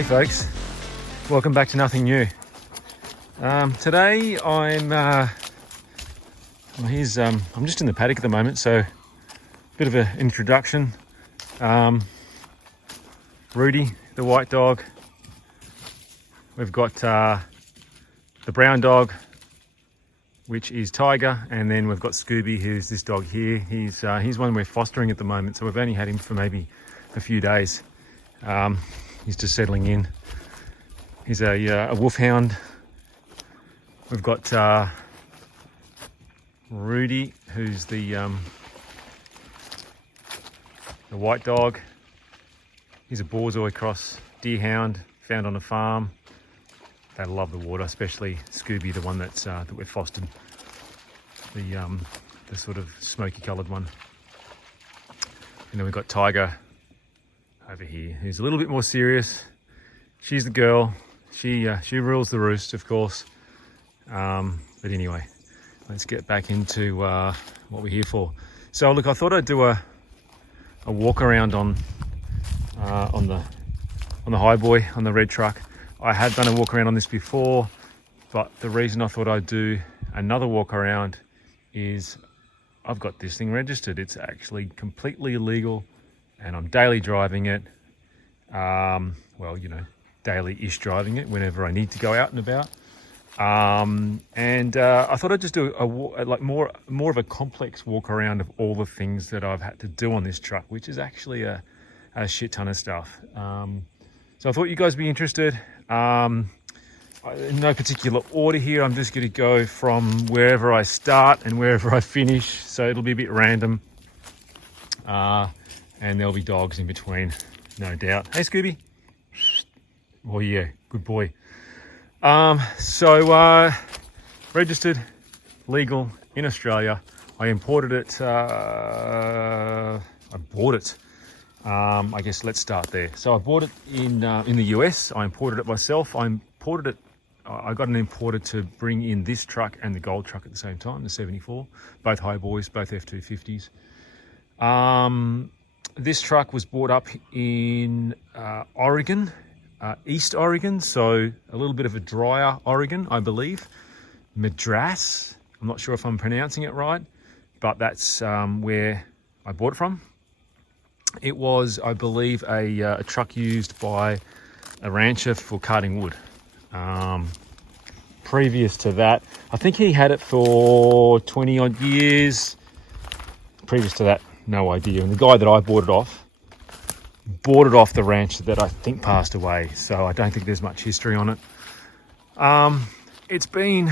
Hey folks, welcome back to Nothing New. Today I'm just in the paddock at the moment, so a bit of an introduction. Rudy, the white dog. We've got the brown dog, which is Tiger, and then we've got Scooby, who's this dog here. He's one we're fostering at the moment, so we've only had him for maybe a few days. He's just settling in. He's a wolfhound. We've got Rudy, who's the white dog. He's a Borzoi cross deerhound found on a farm. They love the water, especially Scooby, the one that we've fostered, the sort of smoky coloured one. And then we've got Tiger over here, who's a little bit more serious. She's the girl. She rules the roost, of course. But anyway, let's get back into what we're here for. So look, I thought I'd do a walk around on the Highboy, on the red truck. I had done a walk around on this before, but the reason I thought I'd do another walk around is I've got this thing registered. It's actually completely illegal, and I'm daily driving it. Well, you know, daily-ish driving it whenever I need to go out and about. I thought I'd just do more of a complex walk around of all the things that I've had to do on this truck, which is actually a shit ton of stuff. So I thought you guys would be interested. In no particular order here. I'm just going to go from wherever I start and wherever I finish, so it'll be a bit random. And there'll be dogs in between, no doubt. Hey, Scooby. Oh yeah, good boy. Registered, legal in Australia. I imported it. I bought it. I guess let's start there. So I bought it in the US. I imported it myself. I got an importer to bring in this truck and the gold truck at the same time, the 74, both Highboys, both F250s. This truck was brought up in Oregon, East Oregon, so a little bit of a drier Oregon, I believe. Madras, I'm not sure if I'm pronouncing it right, but that's where I bought it from. It was, I believe, a truck used by a rancher for carting wood. Previous to that, I think he had it for 20 odd years. Previous to that, no idea. And the guy that I bought it off the ranch that I think passed away, so I don't think there's much history on it. It's been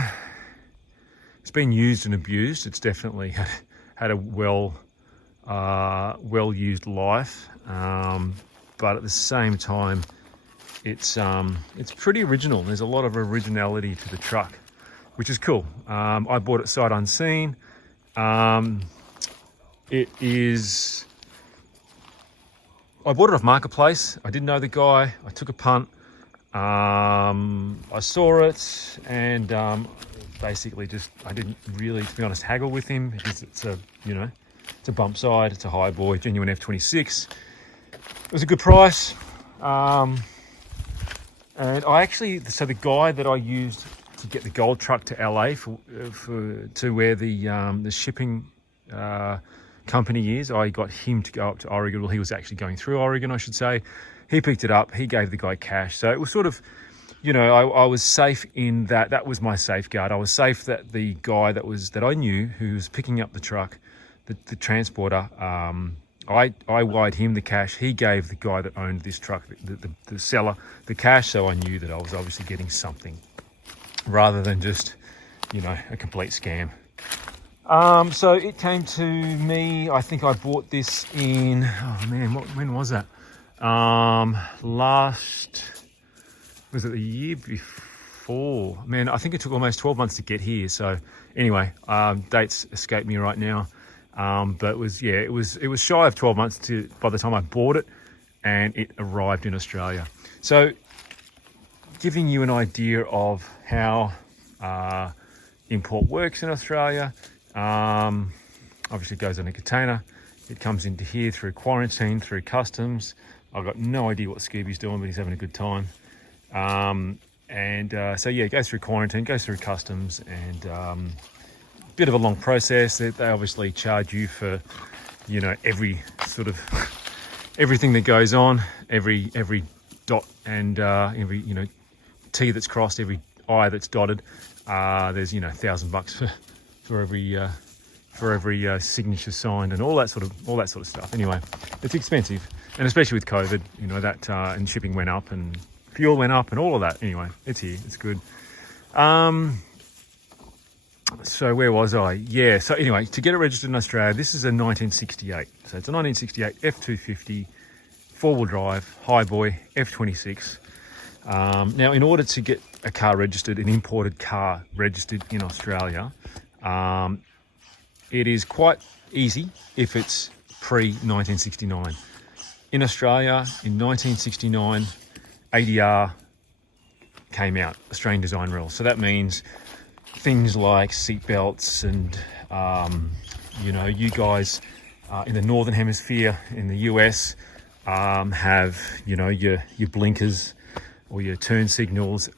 used and abused. It's definitely had a well used life, but at the same time, it's pretty original. There's a lot of originality to the truck, which is cool. I bought it sight unseen. I bought it off Marketplace. I didn't know the guy. I took a punt. I saw it, and basically I didn't really, to be honest, haggle with him, because it's a bump side, it's a Highboy, genuine F26. It was a good price. And so the guy that I used to get the gold truck to LA to where the shipping company is, I got him to go up to Oregon. Well, he was actually going through Oregon, I should say. He picked it up. He gave the guy cash. So it was sort of, I was safe in that. That was my safeguard. I was safe that the guy that I knew, who was picking up the truck, the transporter, I wired him the cash. He gave the guy that owned this truck, the seller, the cash. So I knew that I was obviously getting something, rather than just, a complete scam. So it came to me, I think I bought this in, when was that? Was it the year before? Man, I think it took almost 12 months to get here. So anyway, dates escape me right now. But it was shy of 12 months by the time I bought it, and it arrived in Australia. So giving you an idea of how import works in Australia. Obviously it goes on a container. It comes into here through quarantine, through customs, I've got no idea what Scooby's doing, but he's having a good time. So yeah, goes through quarantine, goes through customs, and bit of a long process. They obviously charge you for, you know, every sort of everything that goes on, every dot and every, you know, T that's crossed, every I that's dotted. There's, you know, $1,000 for every signature signed and all that sort of stuff. Anyway, it's expensive, and especially with COVID, you know, that and shipping went up and fuel went up and all of that. Anyway, it's here, it's good. So where was I? Yeah, so anyway, to get it registered in Australia, this is a 1968. So it's a 1968 F250 four-wheel drive Highboy F26. Now, in order to get a car registered, an imported car registered in Australia, it is quite easy if it's pre-1969. In Australia, in 1969, ADR came out, Australian Design Rules. So that means things like seat belts and, you know, you guys in the Northern Hemisphere, in the US, have, you know, your blinkers or your turn signals,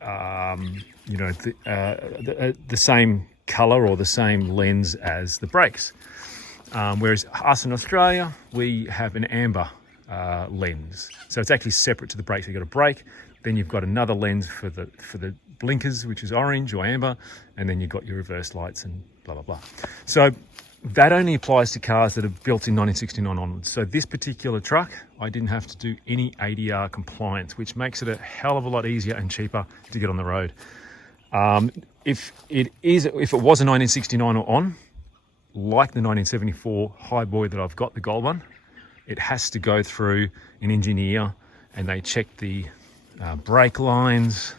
you know, the same colour or the same lens as the brakes. Whereas us in Australia, we have an amber lens. So it's actually separate to the brakes. You've got a brake, then you've got another lens for the blinkers, which is orange or amber, and then you've got your reverse lights and blah, blah, blah. So that only applies to cars that are built in 1969 onwards. So this particular truck, I didn't have to do any ADR compliance, which makes it a hell of a lot easier and cheaper to get on the road. If it was a 1969 or on, like the 1974 Highboy that I've got, the gold one, it has to go through an engineer, and they check the brake lines,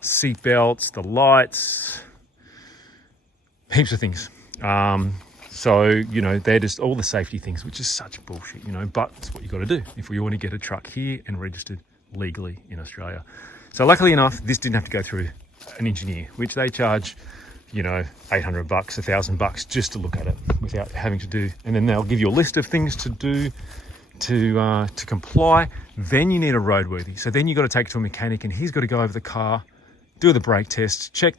seat belts, the lights, heaps of things. So, you know, they're just all the safety things, which is such bullshit, you know, but it's what you got to do if we want to get a truck here and registered legally in Australia. So luckily enough, this didn't have to go through an engineer, which they charge, you know, $800, $1,000 just to look at it without having to do, and then they'll give you a list of things to do to comply. Then you need a roadworthy. So then you got to take it to a mechanic, and he's got to go over the car, do the brake test, check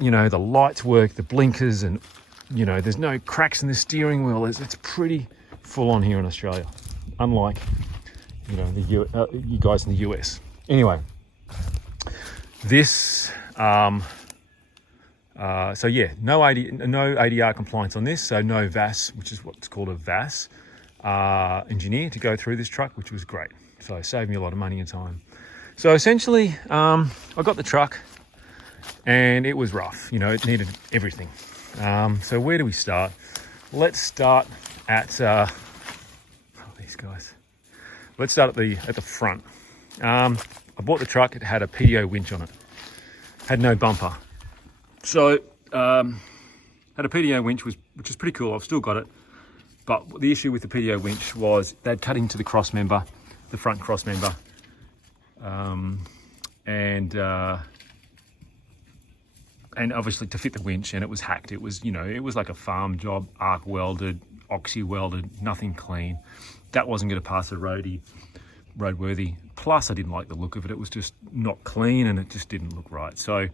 you know, the lights work, the blinkers, and, you know, there's no cracks in the steering wheel. It's pretty full on here in Australia, unlike, you know, you guys in the US. Anyway, this so yeah, no ADR compliance on this, so no VAS, which is what's called a VAS engineer to go through this truck, which was great. So it saved me a lot of money and time. So essentially, I got the truck, and it was rough. You know, it needed everything. So where do we start? Let's start at these guys. Let's start at the front. I bought the truck. It had a PDO winch on it. Had no bumper. So had a PDO winch, which is pretty cool. I've still got it. But the issue with the PDO winch was they'd cut into the cross member, the front cross member, and obviously to fit the winch, and it was hacked. It was, you know, it was like a farm job, arc welded, oxy welded, nothing clean. That wasn't going to pass a roadworthy. Plus, I didn't like the look of it. It was just not clean, and it just didn't look right. So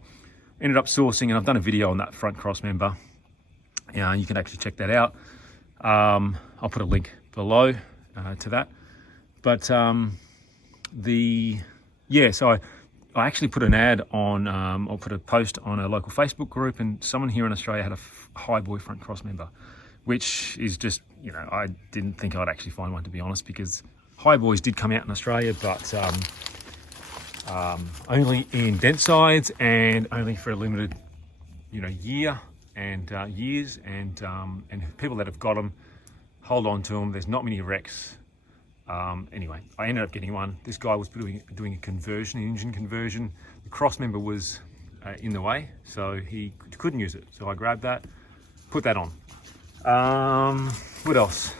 ended up sourcing, and I've done a video on that front cross member. You can actually check that out. I'll put a link below to that. But so I actually put an ad on, I'll put a post on a local Facebook group, and someone here in Australia had a Highboy front cross member, which is just, you know, I didn't think I'd actually find one, to be honest, because Highboys did come out in Australia, but only in dent sides and only for a limited, you know, year and years, and people that have got them hold on to them. There's not many wrecks. Anyway, I ended up getting one. This guy was doing a conversion, an engine conversion. The cross member was in the way, so he couldn't use it. So I grabbed that, put that on. What else?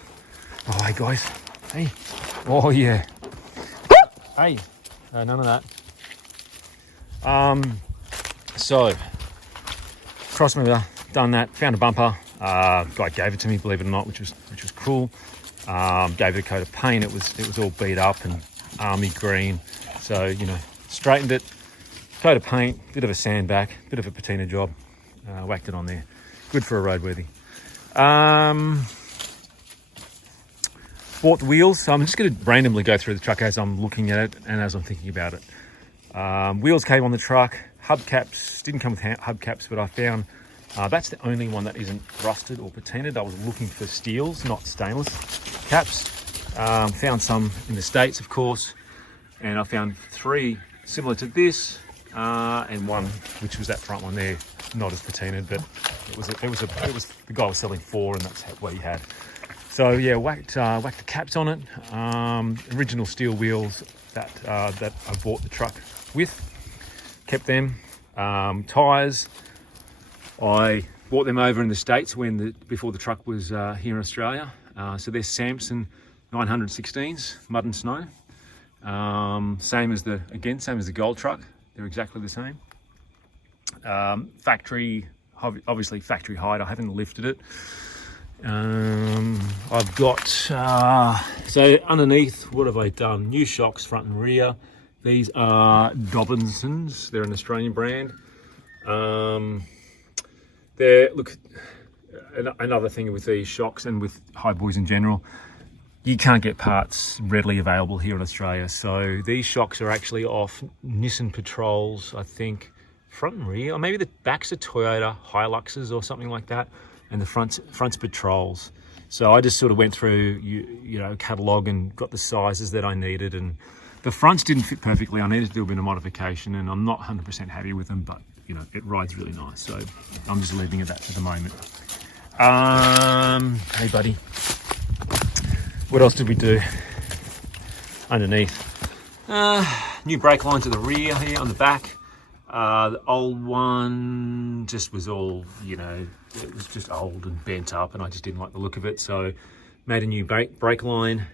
Oh, hey guys. Hey. Oh yeah. Hey. None of that. So cross member, done that. Found a bumper. Guy gave it to me, believe it or not, which was cool. Gave it a coat of paint. It was all beat up and army green. So, you know, straightened it, coat of paint, bit of a sandback, bit of a patina job, whacked it on there. Good for a roadworthy. Bought the wheels. So I'm just going to randomly go through the truck as I'm looking at it and as I'm thinking about it. Wheels came on the truck. Hubcaps didn't come with hubcaps, but I found that's the only one that isn't rusted or patinaed. I was looking for steels, not stainless caps. Found some in the States, of course, and I found 3 similar to this, and one which was that front one there, not as patinaed, but it was the guy was selling 4, and that's what he had. So yeah, whacked the caps on it. Original steel wheels that I bought the truck with. Kept them. Tires, I bought them over in the States before the truck was here in Australia. So they're Samson 916s, mud and snow. Same as the gold truck. They're exactly the same. Factory, obviously factory height. I haven't lifted it. I've got, so underneath, what have I done? New shocks, front and rear. These are Dobinsons. They're an Australian brand. Look, another thing with these shocks and with Highboys in general, you can't get parts readily available here in Australia. So these shocks are actually off Nissan Patrols, I think, front and rear, or maybe the backs are Toyota Hiluxes or something like that, and the front's Patrols. So I just sort of went through, you know, catalogue and got the sizes that I needed, and the fronts didn't fit perfectly. I needed to do a bit of modification, and I'm not 100% happy with them, but you know, it rides really nice. So I'm just leaving it at that for the moment. Hey buddy, what else did we do underneath? New brake lines at the rear here on the back. The old one just was all, you know, it was just old and bent up, and I just didn't like the look of it. So made a new brake line,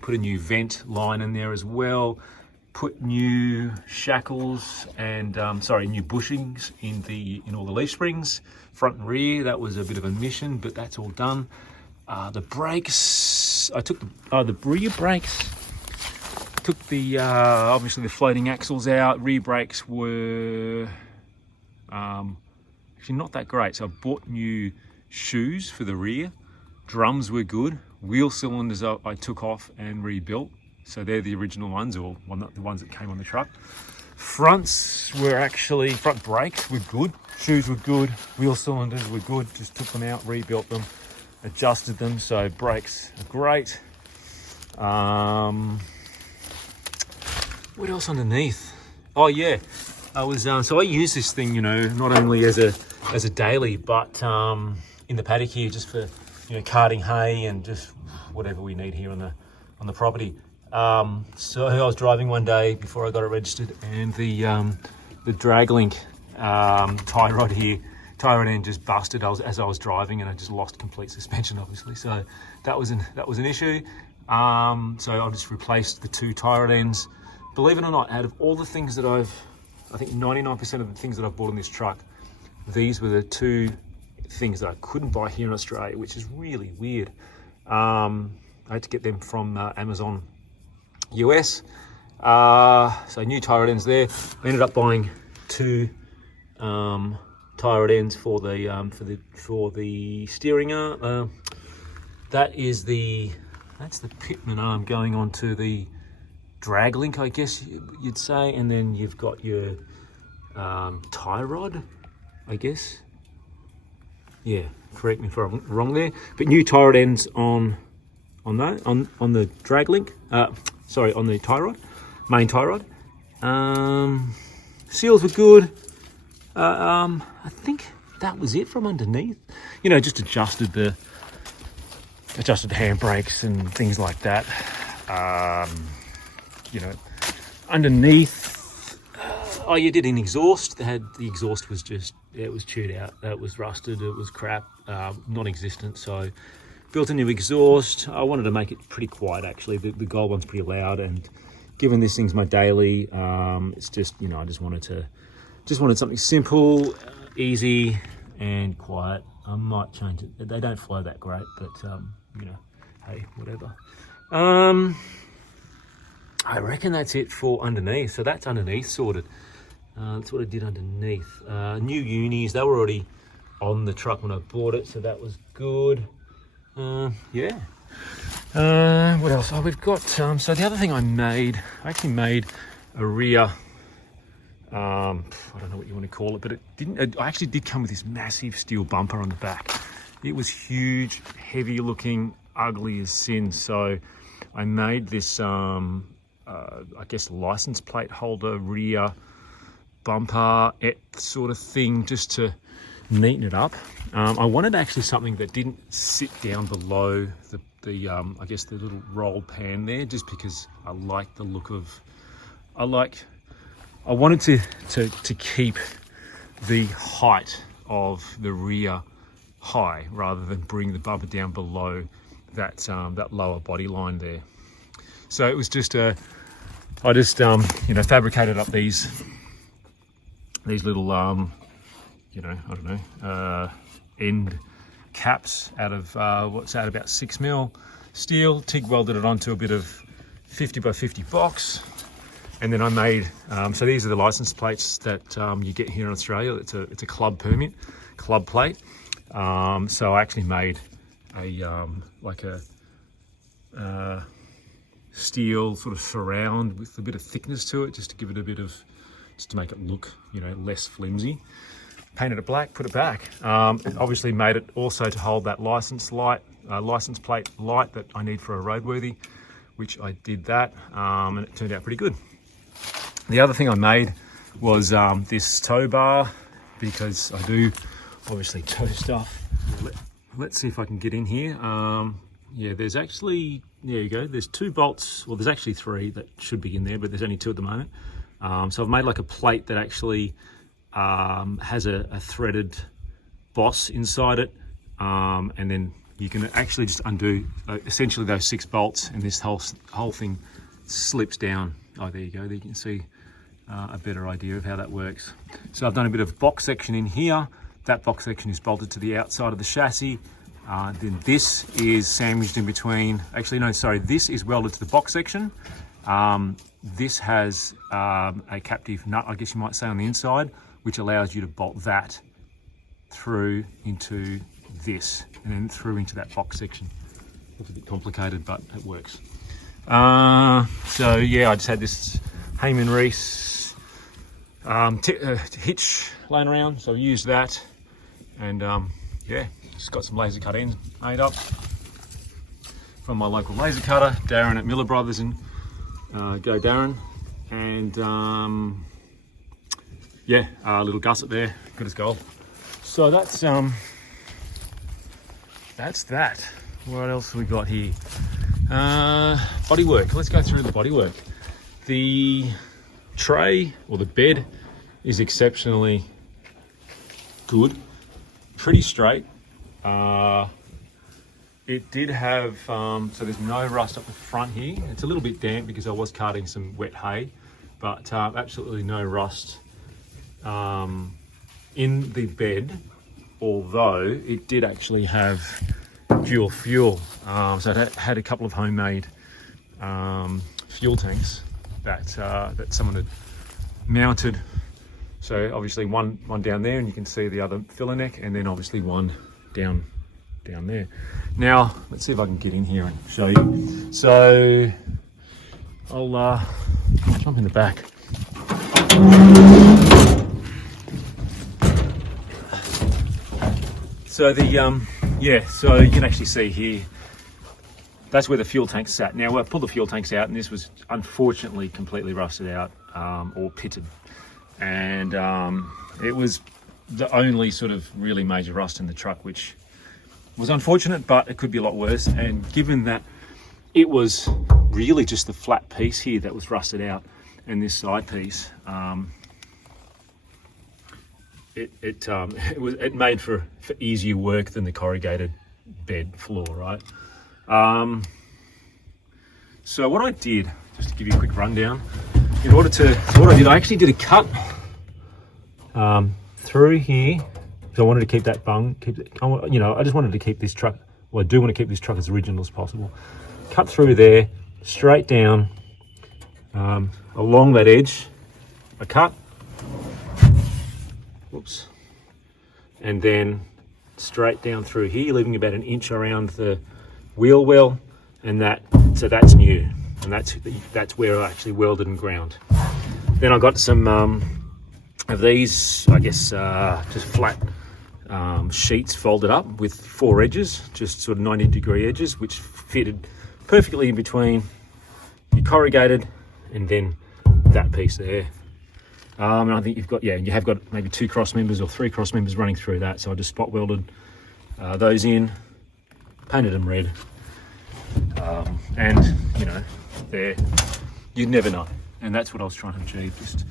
put a new vent line in there as well, put new shackles and new bushings in all the leaf springs, front and rear. That was a bit of a mission, but that's all done. The brakes, I took the rear brakes. Took the obviously the floating axles out. Rear brakes were actually not that great, so I bought new shoes for the rear. Drums were good. Wheel cylinders I took off and rebuilt, so they're the original ones, or the ones that came on the truck. Front brakes were good. Shoes were good. Wheel cylinders were good. Just took them out, rebuilt them, adjusted them. So brakes are great. What else underneath? Oh yeah, I was so I use this thing, you know, not only as a daily, but in the paddock here, just for, you know, carting hay and just whatever we need here on the property. So I was driving one day before I got it registered, and the drag link tie rod end just busted as I was driving, and I just lost complete suspension, obviously. So that was an issue. So I just replaced the 2 tie rod ends. Believe it or not, out of all the things that I think 99% of the things that I've bought in this truck, these were the 2 things that I couldn't buy here in Australia, which is really weird. I had to get them from Amazon US. So new tie rod ends there. I ended up buying 2 tie rod ends for the steering arm. That's the pitman arm going onto the drag link, I guess you'd say, and then you've got your tie rod, I guess. Yeah, correct me if I'm wrong there. But new tie rod ends on the drag link. Sorry, on the tie rod, main tie rod. Seals were good. I think that was it from underneath. You know, just adjusted the handbrakes and things like that. You know, underneath, oh, you did an exhaust. The exhaust was just, it was chewed out. It was rusted. It was crap, non-existent. So built a new exhaust. I wanted to make it pretty quiet, actually. The gold one's pretty loud, and given this thing's my daily, it's just, you know, I just wanted something simple, easy, and quiet. I might change it. They don't flow that great, but you know, hey, whatever. I reckon that's it for underneath. So that's underneath sorted. That's what I did underneath. New unis, they were already on the truck when I bought it, so that was good. Yeah. What else? Oh, we've got, so the other thing I actually made a rear, I don't know what you want to call it, but it actually did come with this massive steel bumper on the back. It was huge, heavy looking, ugly as sin. So I made this, I guess, license plate holder rear bumper sort of thing, just to neaten it up. I wanted actually something that didn't sit down below the I guess the little roll pan there, just because I like the look of, I wanted to keep the height of the rear high rather than bring the bumper down below that lower body line there. So it was just I just you know, fabricated up these little you know, I don't know, end caps out of what's that, about 6mm steel, TIG welded it onto a bit of 50 by 50 box, and then I made so these are the license plates that you get here in Australia. It's a club permit, club plate. So I actually made a like a steel sort of surround with a bit of thickness to it, just to give it a bit of, just to make it look, you know, less flimsy. Painted it black, put it back. Obviously made it also to hold that license plate light that I need for a roadworthy, which I did that, and it turned out pretty good. The other thing I made was this tow bar, because I do obviously tow stuff. Let's see if I can get in here. Yeah, there's actually, there you go, there's 2 bolts, well there's actually 3 that should be in there, but there's only 2 at the moment. So I've made like a plate that actually has a threaded boss inside it, and then you can actually just undo essentially those 6 bolts, and this whole thing slips down. Oh, there you go, there you can see a better idea of how that works. So I've done a bit of box section in here. That box section is bolted to the outside of the chassis. Then this is sandwiched in between, actually no, sorry, this is welded to the box section. This has a captive nut, I guess you might say, on the inside, which allows you to bolt that through into this, and then through into that box section. It's a bit complicated, but it works. So yeah, I just had this Heyman Reese hitch laying around, so I used that, and yeah, just got some laser cut ends made up from my local laser cutter, Darren at Miller Brothers, and go Darren. And yeah, a little gusset there, good as gold. So that's that. What else have we got here? Bodywork. Let's go through the bodywork. The tray, or the bed, is exceptionally good, pretty straight. It did have, so there's no rust up the front here. It's a little bit damp because I was carting some wet hay, but absolutely no rust in the bed, although it did actually have dual fuel. So it had a couple of homemade fuel tanks that someone had mounted. So obviously one down there, and you can see the other filler neck, and then obviously one down there. Now let's see if I can get in here and show you. So I'll jump in the back. So the yeah, so you can actually see here, that's where the fuel tank sat. Now I pulled the fuel tanks out, and this was unfortunately completely rusted out, or pitted, and it was the only sort of really major rust in the truck, which was unfortunate, but it could be a lot worse. And given that it was really just the flat piece here that was rusted out, and this side piece, it made for easier work than the corrugated bed floor, right? So what I did, just to give you a quick rundown, in order to, so what I did, I actually did a cut through here, because I wanted to keep that bung, you know, I just wanted to keep this truck well, I do want to keep this truck as original as possible. Cut through there, straight down, along that edge, a cut, whoops, and then straight down through here, leaving about an inch around the wheel well, and so that's new, and that's where I actually welded and ground. Then I got some of these, I guess, just flat sheets folded up with 4 edges, just sort of 90-degree edges, which fitted perfectly in between your corrugated and then that piece there. And I think you have got maybe 2 cross members or 3 cross members running through that. So I just spot welded those in, painted them red, and you know, you'd never know. And that's what I was trying to achieve, just,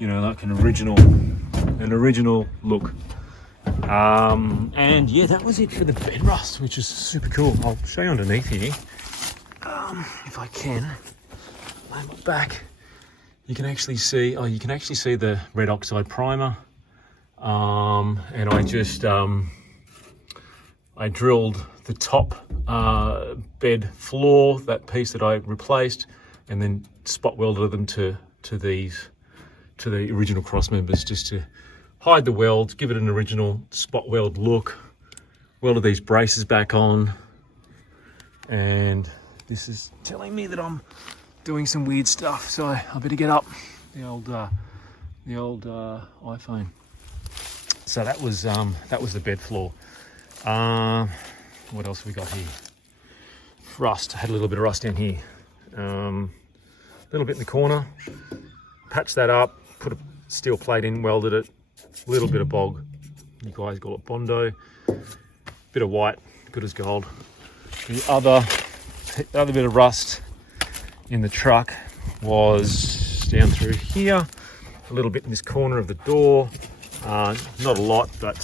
you know, like an original look. And yeah, that was it for the bed rust, which is super cool. I'll show you underneath here, if I can. Lay my back. You can actually see, the red oxide primer. And I just, I drilled the top bed floor, that piece that I replaced, and then spot welded them to the original cross members, just to hide the weld, give it an original spot weld look. Welded these braces back on, and this is telling me that I'm doing some weird stuff, so I better get up. The old iPhone. So that was the bed floor. What else have we got here? Rust. I had a little bit of rust down here. A little bit in the corner. Patched that up. Put a steel plate in. Welded it. A little bit of bog. You guys call it Bondo. Bit of white. Good as gold. The other bit of rust in the truck was down through here, a little bit in this corner of the door, not a lot, but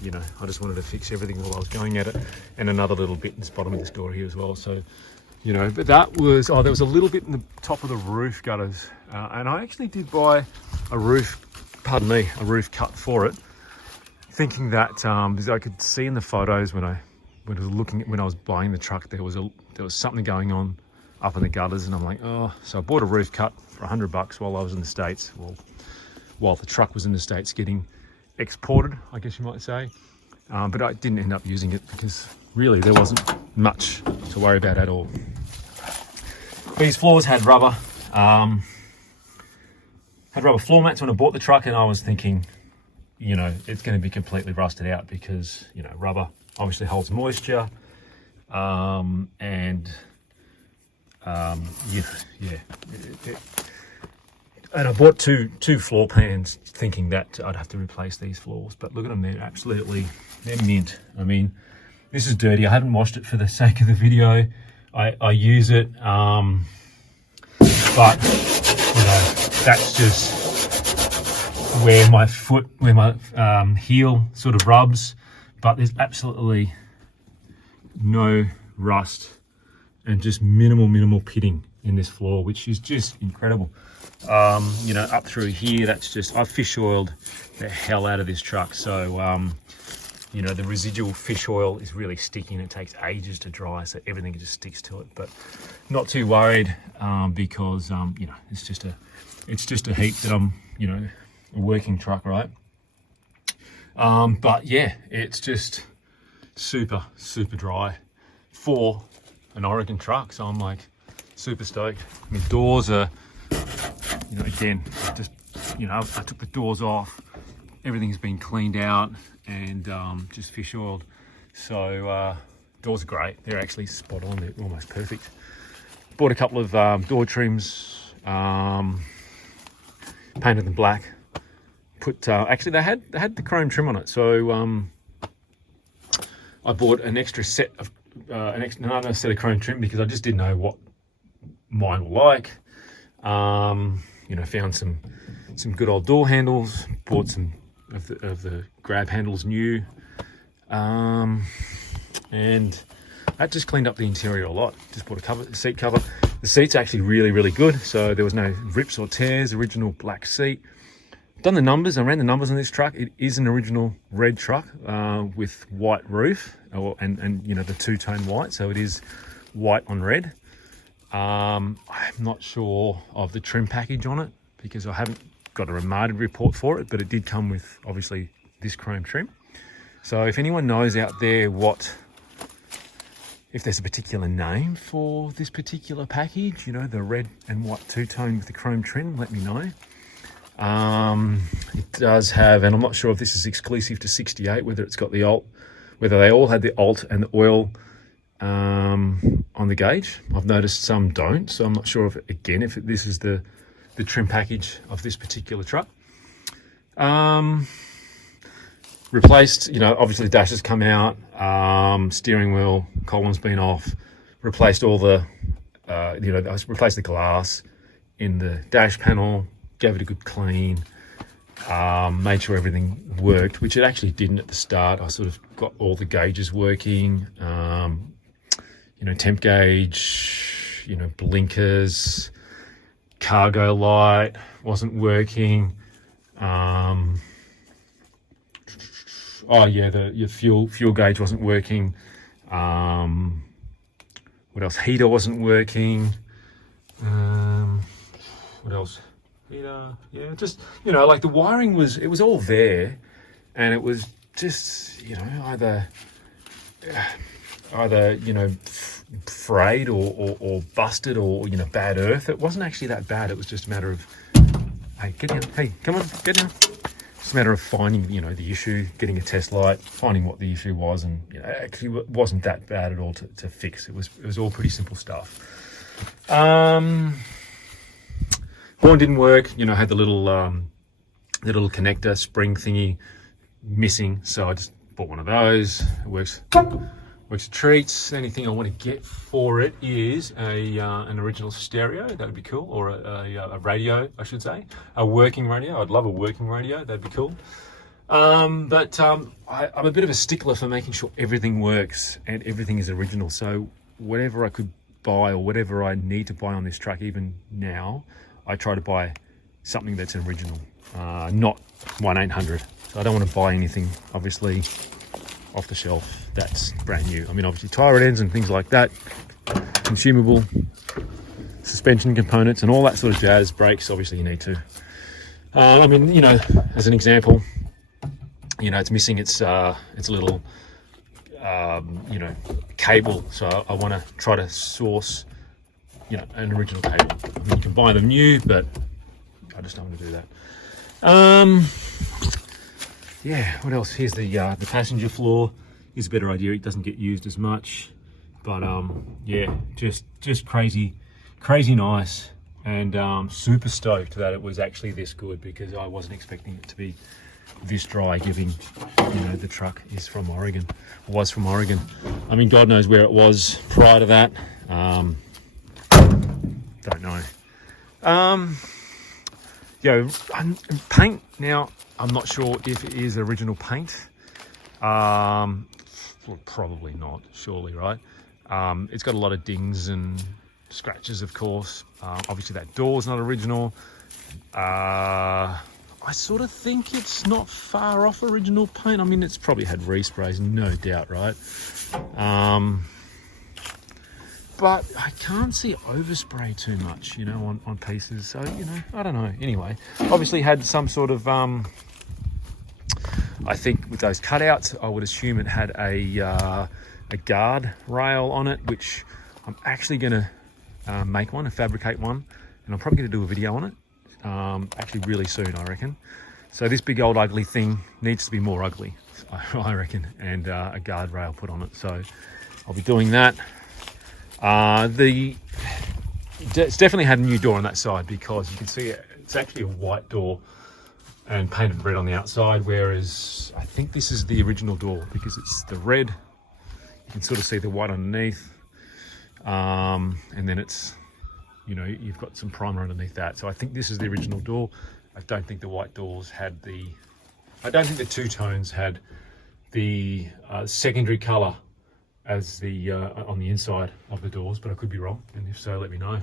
you know, I just wanted to fix everything while I was going at it, and another little bit in this bottom of this door here as well. So, you know, but that was, there was a little bit in the top of the roof gutters, and I actually did buy a roof cut for it, thinking that because I could see in the photos when I was buying the truck, there was something going on up in the gutters, and I'm like, oh. So I bought a roof cut for $100 while I was in the States, while the truck was in the States getting exported, I guess you might say. But I didn't end up using it because really there wasn't much to worry about at all. These floors had rubber floor mats when I bought the truck, and I was thinking, you know, it's going to be completely rusted out because, you know, rubber obviously holds moisture, and and I bought two floor pans thinking that I'd have to replace these floors, but look at them, they're mint. I mean, this is dirty. I haven't washed it for the sake of the video. I use it, but you know, that's just where my heel sort of rubs, but there's absolutely no rust and just minimal pitting in this floor, which is just incredible. You know, up through here, that's just, I've fish oiled the hell out of this truck, so you know, the residual fish oil is really sticky and it takes ages to dry, so everything just sticks to it. But not too worried, because you know, it's just a heap that I'm, you know, a working truck, right? But yeah, it's just super dry for an Oregon truck, so I'm like super stoked. I mean, doors are, you know, again, just, you know, I took the doors off, everything's been cleaned out and just fish oiled. So doors are great, they're actually spot on, they're almost perfect. Bought a couple of door trims, painted them black. Put actually they had the chrome trim on it, so I bought an extra set of another set of chrome trim because I just didn't know what mine were like. You know, found some good old door handles, bought some of the grab handles new, and that just cleaned up the interior a lot. Just bought a seat cover. The seat's actually really good, so there was no rips or tears. Original black seat. done the numbers. I ran the numbers on this truck. It is an original red truck with white roof, and you know, the two-tone white. So it is white on red. I'm not sure of the trim package on it because I haven't got a remanded report for it, but it did come with obviously this chrome trim. So if anyone knows out there if there's a particular name for this particular package, you know, the red and white two-tone with the chrome trim, let me know. It does have, and I'm not sure if this is exclusive to 68, whether it's got the alt, whether they all had the alt and the oil on the gauge. I've noticed some don't, so I'm not sure if, again, if this is the trim package of this particular truck. Replaced, you know, obviously the dash has come out, steering wheel column's been off, replaced all the, you know, I replaced the glass in the dash panel, gave it a good clean, made sure everything worked, which it actually didn't at the start. I sort of got all the gauges working, you know, temp gauge, you know, blinkers, cargo light wasn't working. Oh yeah, your fuel gauge wasn't working. What else? Heater wasn't working. What else? Heater, yeah, just, you know, like the wiring it was all there, and it was just, you know, either you know, frayed or busted or, you know, bad earth. It wasn't actually that bad. It was just a matter of, hey, get down. Hey, come on, get down. It's a matter of finding, you know, the issue, getting a test light, finding what the issue was, and, you know, actually it wasn't that bad at all to fix. It was all pretty simple stuff. Horn didn't work. You know, had the little connector spring thingy missing, so I just bought one of those. It works a treat. The only thing I want to get for it is an original stereo. That'd be cool, or a radio, I should say, a working radio. I'd love a working radio. That'd be cool. But I'm a bit of a stickler for making sure everything works and everything is original. So whatever I could buy or whatever I need to buy on this truck, even now, I try to buy something that's an original, not 1-800. So I don't want to buy anything, obviously, off the shelf that's brand new. I mean, obviously tire ends and things like that, consumable suspension components and all that sort of jazz. Brakes, obviously you need to. I mean, you know, as an example, you know, it's missing its little, you know, cable. So I want to try to source, you know, an original cable. I mean, you can buy them new, but I just don't want to do that. Yeah, what else? Here's the passenger floor. Is a better idea. It doesn't get used as much, but yeah, just crazy nice, and super stoked that it was actually this good, because I wasn't expecting it to be this dry, given, you know, the truck is from Oregon, was from Oregon. I mean, God knows where it was prior to that. Don't know. Yeah, paint. Now, I'm not sure if it is original paint. Well, probably not, surely, right? It's got a lot of dings and scratches, of course. Obviously that door's not original. I sort of think it's not far off original paint. I mean, it's probably had resprays, no doubt, right? But I can't see overspray too much, you know, on pieces. So, you know, I don't know. Anyway, obviously had some sort of, I think with those cutouts, I would assume it had a guard rail on it, which I'm actually going to make one, fabricate one, and I'm probably going to do a video on it, actually really soon, I reckon. So this big old ugly thing needs to be more ugly, I reckon, and a guard rail put on it. So I'll be doing that. It's definitely had a new door on that side, because you can see it's actually a white door and painted red on the outside, whereas I think this is the original door, because it's the red. You can sort of see the white underneath, and then it's, you know, you've got some primer underneath that. So I think this is the original door. I don't think the white doors had I don't think the two tones had the secondary color as the on the inside of the doors, but I could be wrong, and if so, let me know.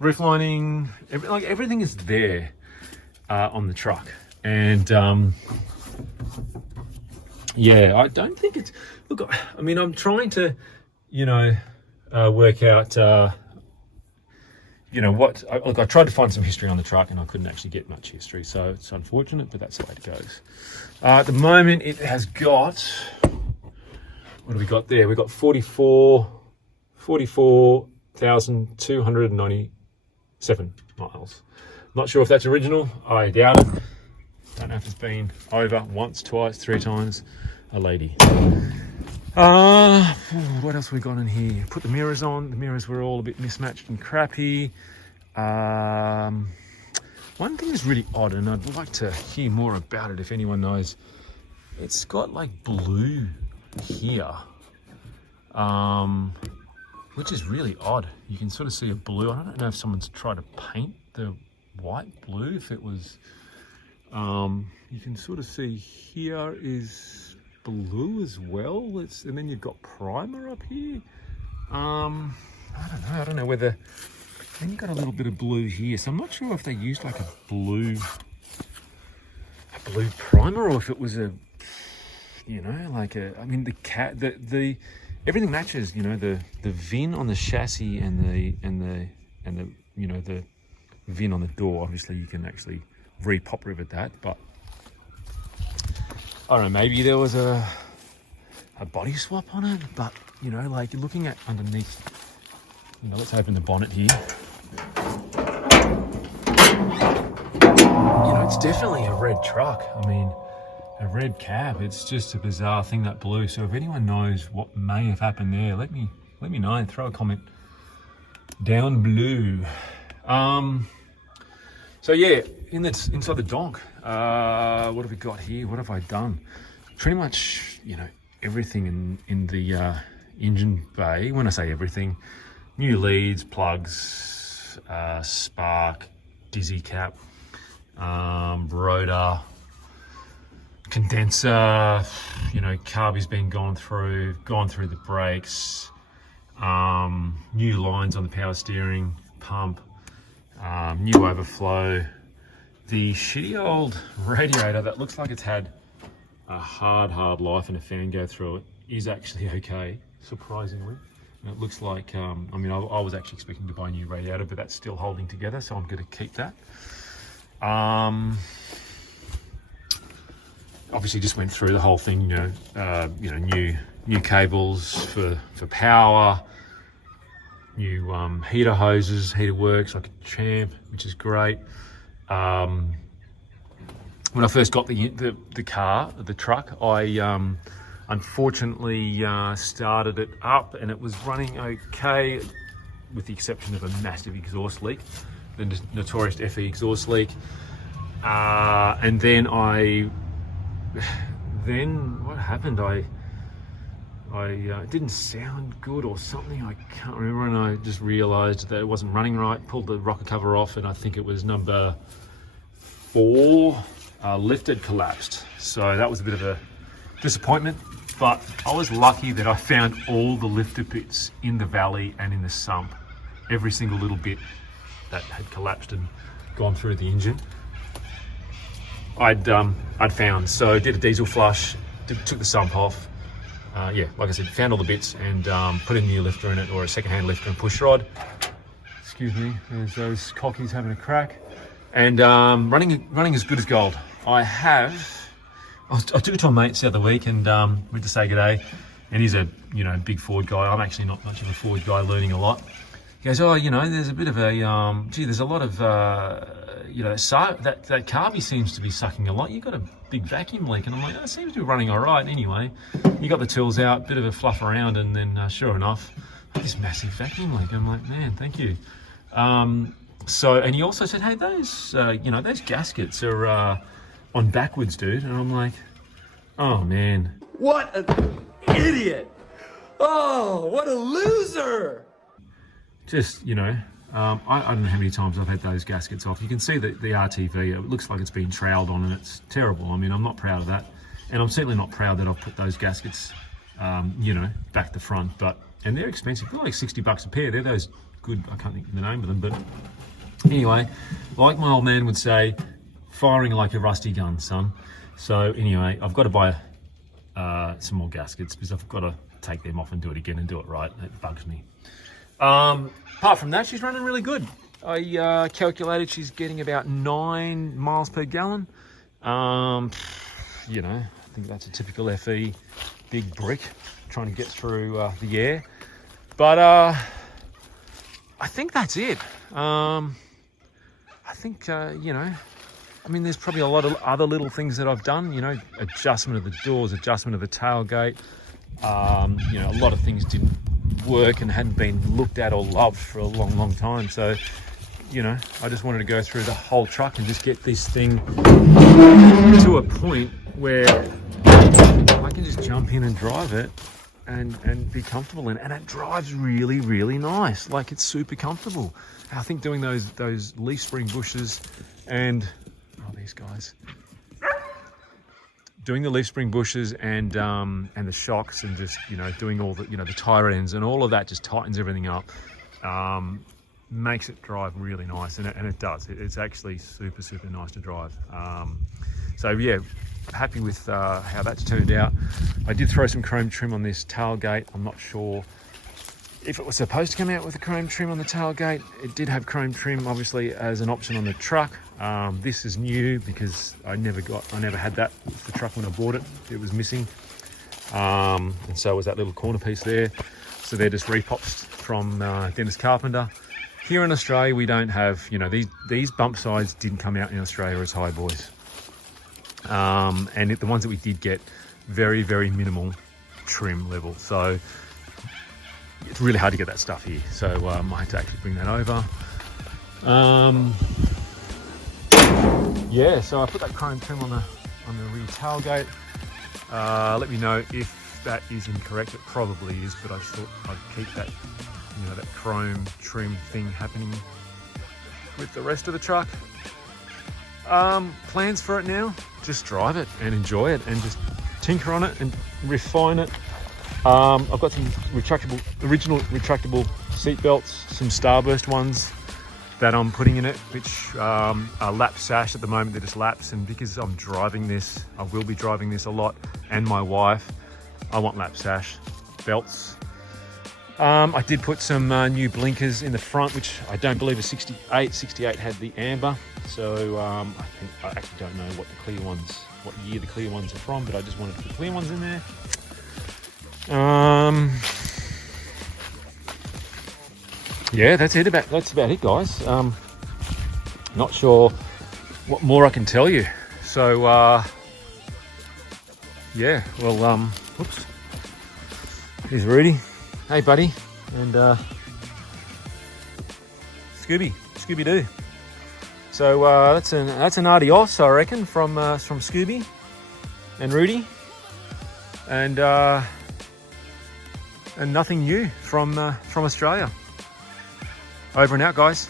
Roof lining, everything is there. on the truck. And yeah, I don't think it's, look, I mean, I'm trying to, you know, work out, you know, what, look, I tried to find some history on the truck and I couldn't actually get much history. So it's unfortunate, but that's the way it goes. At the moment, it has got, what have we got there? We've got 44,297 miles. Not sure if that's original. I doubt it. Don't know if it's been over once, twice, 3 times. A lady. What else we got in here? Put the mirrors on. The mirrors were all a bit mismatched and crappy. One thing is really odd, and I'd like to hear more about it if anyone knows. It's got like blue here, which is really odd. You can sort of see a blue. I don't know if someone's tried to paint the white blue, if it was, you can sort of see here is blue as well. And then you've got primer up here. I don't know whether, then you've got a little bit of blue here. So I'm not sure if they used like a blue primer, or if it was a, you know, like a, I mean, the everything matches, you know, the VIN on the chassis and the you know, the VIN on the door. Obviously you can actually re-pop rivet that, but I don't know, maybe there was a body swap on it, but you know, like you're looking at underneath, you know, let's open the bonnet here. You know, it's definitely a red truck. I mean, a red cab. It's just a bizarre thing, that blue. So if anyone knows what may have happened there, let me know and throw a comment down below. So yeah, inside the donk, what have we got here? What have I done? Pretty much, you know, everything in the engine bay. When I say everything, new leads, plugs, spark, dizzy cap, rotor, condenser, you know, carby's been gone through the brakes, new lines on the power steering, pump, new overflow. The shitty old radiator that looks like it's had a hard life and a fan go through it is actually okay, surprisingly. And it looks like, I mean, I was actually expecting to buy a new radiator, but that's still holding together, so I'm going to keep that. Obviously just went through the whole thing, you know, new cables for power, new heater hoses, heater works like a champ, which is great. When I first got the truck, I unfortunately started it up and it was running okay, with the exception of a massive exhaust leak, the notorious FE exhaust leak. And then what happened? I it didn't sound good or something, I can't remember, and I just realized that it wasn't running right, pulled the rocker cover off, and I think it was number 4, lifted collapsed. So that was a bit of a disappointment, but I was lucky that I found all the lifter bits in the valley and in the sump, every single little bit that had collapsed and gone through the engine I'd found. So did a diesel flush, took the sump off. Yeah, like I said, found all the bits and put a new lifter in it, or a second-hand lifter and push rod. Excuse me, there's those cockies having a crack. And running as good as gold. I took it to a mate's the other week and went to say g'day. And he's a, you know, big Ford guy. I'm actually not much of a Ford guy, learning a lot. He goes, oh, you know, there's a bit of a, gee, there's a lot of, you know, that carby seems to be sucking a lot. You've got a big vacuum leak. And I'm like, oh, it seems to be running all right. Anyway, you got the tools out, bit of a fluff around, and then sure enough, this massive vacuum leak. I'm like, man, thank you. So, and he also said, hey, those, you know, those gaskets are on backwards, dude. And I'm like, oh, man. What an idiot. Oh, what a loser. Just, you know, I don't know how many times I've had those gaskets off. You can see the RTV, it looks like it's been troweled on, and it's terrible. I mean, I'm not proud of that. And I'm certainly not proud that I've put those gaskets, you know, back to front. And they're expensive. They're like $60 a pair. They're those good, I can't think of the name of them. But anyway, like my old man would say, firing like a rusty gun, son. So anyway, I've got to buy some more gaskets because I've got to take them off and do it again and do it right. It bugs me. Apart from that, she's running really good. I calculated she's getting about 9 miles per gallon. You know, I think that's a typical FE big brick trying to get through the air. But I think that's it. I think, you know, I mean, there's probably a lot of other little things that I've done, you know, adjustment of the doors, adjustment of the tailgate. You know, a lot of things didn't work and hadn't been looked at or loved for a long, long time. So, you know, I just wanted to go through the whole truck and just get this thing to a point where I can just jump in and drive it and be comfortable in. And it drives really, really nice. Like, it's super comfortable. I think doing those leaf spring bushes and, oh, these guys. Doing the leaf spring bushes and the shocks and just, you know, doing all the, you know, the tire ends and all of that just tightens everything up. Makes it drive really nice, and it does. It's actually super, super nice to drive. So yeah, happy with how that's turned out. I did throw some chrome trim on this tailgate. I'm not sure if it was supposed to come out with a chrome trim on the tailgate. It did have chrome trim, obviously, as an option on the truck. This is new because I never had that with the truck when I bought it. It was missing, and so was that little corner piece there. So they're just repops from Dennis Carpenter. Here in Australia, we don't have, you know, these bump sides didn't come out in Australia as Highboys. And the ones that we did get, very, very minimal trim level. So it's really hard to get that stuff here. So I had to actually bring that over. Yeah, so I put that chrome trim on the rear tailgate. Let me know if that is incorrect. It probably is, but I just thought I'd keep that, you know, that chrome trim thing happening with the rest of the truck. Plans for it now, just drive it and enjoy it and just tinker on it and refine it. I've got some original retractable seat belts, some Starburst ones that I'm putting in it, which are lap sash at the moment. They're just laps, and because I'm driving this, I will be driving this a lot, and my wife, I want lap sash belts. I did put some new blinkers in the front, which I don't believe a 68 had the amber. So I actually don't know what year the clear ones are from, but I just wanted to put clear ones in there. Yeah, that's about it, guys. Not sure what more I can tell you. So yeah, well, whoops. Here's Rudy. Hey, buddy, and Scooby-Doo. So that's an adios, I reckon, from Scooby and Rudy, and nothing new from Australia. Over and out, guys.